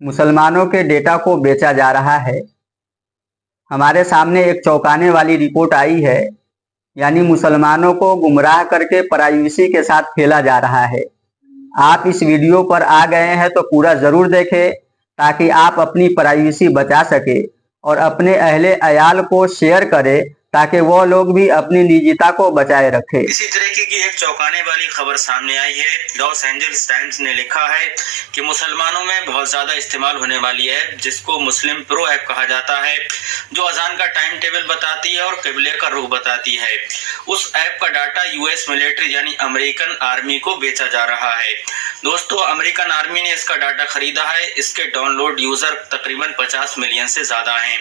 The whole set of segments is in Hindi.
मुसलमानों के डेटा को बेचा जा रहा है। हमारे सामने एक चौंकाने वाली रिपोर्ट आई है, यानी मुसलमानों को गुमराह करके प्राइवेसी के साथ खेला जा रहा है। आप इस वीडियो पर आ गए हैं तो पूरा जरूर देखें ताकि आप अपनी प्राइवेसी बचा सके और अपने अहले अयाल को शेयर करें ताकि वो लोग भी अपनी निजता को बचाए रखें। इसी तरीके की एक चौंकाने वाली खबर सामने आई है। लॉस एंजल्स टाइम्स ने लिखा है कि मुसलमानों में बहुत ज्यादा इस्तेमाल होने वाली है जिसको मुस्लिम प्रो ऐप कहा जाता है, जो अजान का टाइम टेबल बताती है और किबले का रुख बताती है। उस ऐप का डाटा यूएस मिलिट्री यानी अमेरिकन आर्मी को बेचा जा रहा है। दोस्तों, अमेरिकन आर्मी ने इसका डाटा खरीदा है। इसके डाउनलोड यूजर तकरीबन 50 मिलियन से ज्यादा हैं।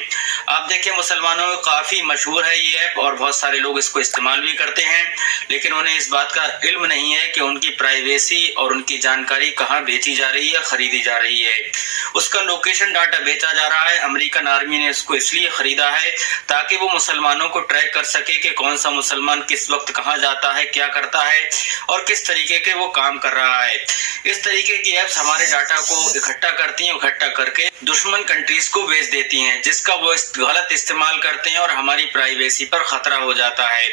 आप देखिए, मुसलमानों में काफी मशहूर है ये ऐप और बहुत सारे लोग इसको इस्तेमाल भी करते हैं, लेकिन उन्हें इस बात का इल्म नहीं है कि उनकी प्राइवेसी और उनकी जानकारी कहाँ बेची जा रही है, खरीदी जा रही है। उसका लोकेशन डाटा बेचा जा रहा है। अमेरिकन आर्मी ने इसको इसलिए खरीदा है ताकि वो मुसलमानों को ट्रैक कर सके कि कौन सा मुसलमान किस वक्त कहाँ जाता है, क्या करता है और किस तरीके के वो काम कर रहा है। इस तरीके की एप्स हमारे डाटा को इकट्ठा करती हैं, इकट्ठा करके दुश्मन कंट्रीज को बेच देती हैं, जिसका वो गलत इस्तेमाल करते हैं और हमारी प्राइवेसी पर खतरा हो जाता है।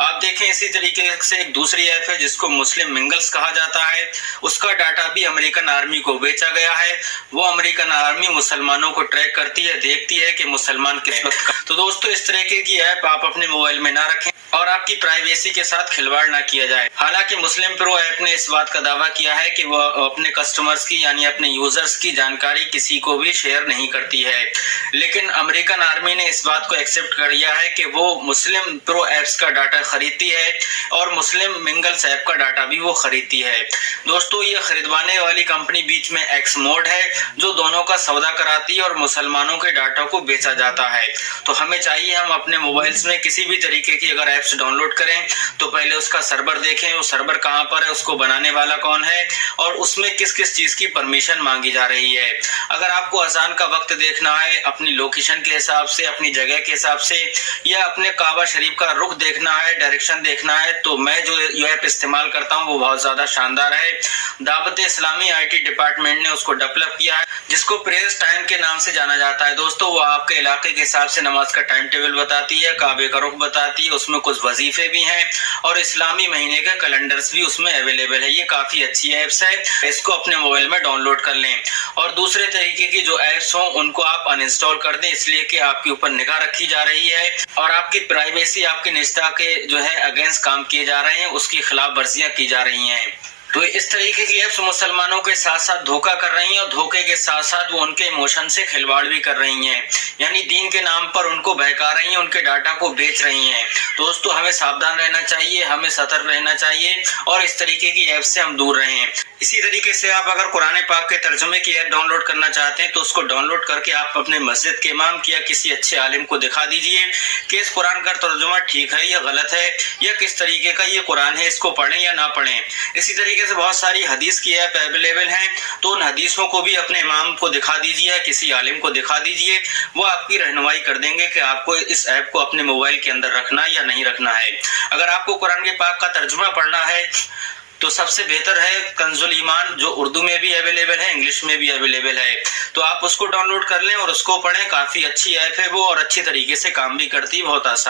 आप देखें, इसी तरीके से एक दूसरी ऐप है जिसको मुस्लिम मिंगल्स कहा जाता है। उसका डाटा भी अमेरिकन आर्मी को बेचा गया है। वो अमेरिकन आर्मी मुसलमानों को ट्रैक करती है, देखती है कि मुसलमान किस वक्त। तो दोस्तों, इस तरीके की ऐप आप अपने मोबाइल में ना रखें और आपकी प्राइवेसी के साथ खिलवाड़ ना किया जाए। हालांकि मुस्लिम प्रो ऐप ने इस बात का दावा किया है कि वह अपने कस्टमर्स की यानी अपने यूजर्स की जानकारी किसी को भी शेयर नहीं करती है, लेकिन अमेरिकन आर्मी ने इस बात को एक्सेप्ट कर लिया है कि वो मुस्लिम प्रो ऐप्स का डाटा खरीदती है और मुस्लिम मिंगल्स ऐप का डाटा भी वो खरीदती है। दोस्तों, ये खरीदवाने वाली कंपनी बीच में एक्स मोड है जो दोनों का सौदा कराती है और मुसलमानों के डाटा को बेचा जाता है। तो हमें चाहिए हम अपने मोबाइल्स में किसी भी तरीके की अगर ऐप्स डाउनलोड करें तो पहले उसका सर्वर देखें, वो सर्वर कहाँ पर है, उसको बनाने वाला कौन है और उसमें किस किस चीज की परमिशन मांगी जा रही है। अगर आपको अजान का वक्त देखना है अपनी लोकेशन के हिसाब से, अपनी जगह के हिसाब से, या अपने काबा शरीफ का रुख देखना है, डायरेक्शन देखना है, तो मैं जो ऐप इस्तेमाल करता हूँ वो बहुत ज्यादा शानदार है। दावत इस्लामी IT डिपार्टमेंट ने उसको डेवलप किया है, जिसको प्रेयर्स टाइम के नाम से जाना जाता है। दोस्तों, वो आपके इलाके के हिसाब से नमाज का टाइम टेबल बताती है, काबे का रुख बताती है, उसमें कुछ वजीफे भी हैं और इस्लामी महीने के कैलेंडर्स भी उसमें अवेलेबल है। ये काफी अच्छी एप्स है, इसको अपने मोबाइल में डाउनलोड कर लें। और दूसरे तरीके की जो एप्स हो उनको आप अनइंस्टॉल कर दें, इसलिए कि आपके ऊपर निगाह रखी जा रही है और आपकी प्राइवेसी, आपकी निजता के जो है अगेंस्ट काम किए जा रहे हैं, उसकी खिलाफ वर्जियां की जा रही हैं। तो इस तरीके की एप्स मुसलमानों के साथ साथ धोखा कर रही हैं और धोखे के साथ साथ वो उनके इमोशन से खिलवाड़ भी कर रही हैं, यानी दीन के नाम पर उनको बहका रही हैं, उनके डाटा को बेच रही हैं। दोस्तों, हमें सावधान रहना चाहिए, हमें सतर्क रहना चाहिए और इस तरीके की ऐप से हम दूर रहें। इसी तरीके से आप अगर कुरान पाक के तर्जुमे की ऐप डाउनलोड करना चाहते हैं तो उसको डाउनलोड करके आप अपने मस्जिद के इमाम या किसी अच्छे आलिम को दिखा दीजिए कि इस कुरान का तर्जुमा ठीक है या गलत है, या किस तरीके का ये कुरान है, इसको पढ़ें या ना पढ़ें। इसी तरीके से बहुत सारी हदीस की ऐप अवेलेबल हैं, तो उन हदीसों को भी अपने इमाम को दिखा दीजिए, किसी आलिम को दिखा दीजिए, वो आपकी रहनुमाई कर देंगे कि आपको इस ऐप को अपने मोबाइल के अंदर रखना या नहीं रखना है। अगर आपको कुरान के पाक का तर्जुमा पढ़ना है तो सबसे बेहतर है कंजुल ईमान, जो उर्दू में भी अवेलेबल है, इंग्लिश में भी अवेलेबल है, तो आप उसको डाउनलोड कर लें और उसको पढ़ें। काफी अच्छी ऐप है वो और अच्छी तरीके से काम भी करती है, बहुत आसान।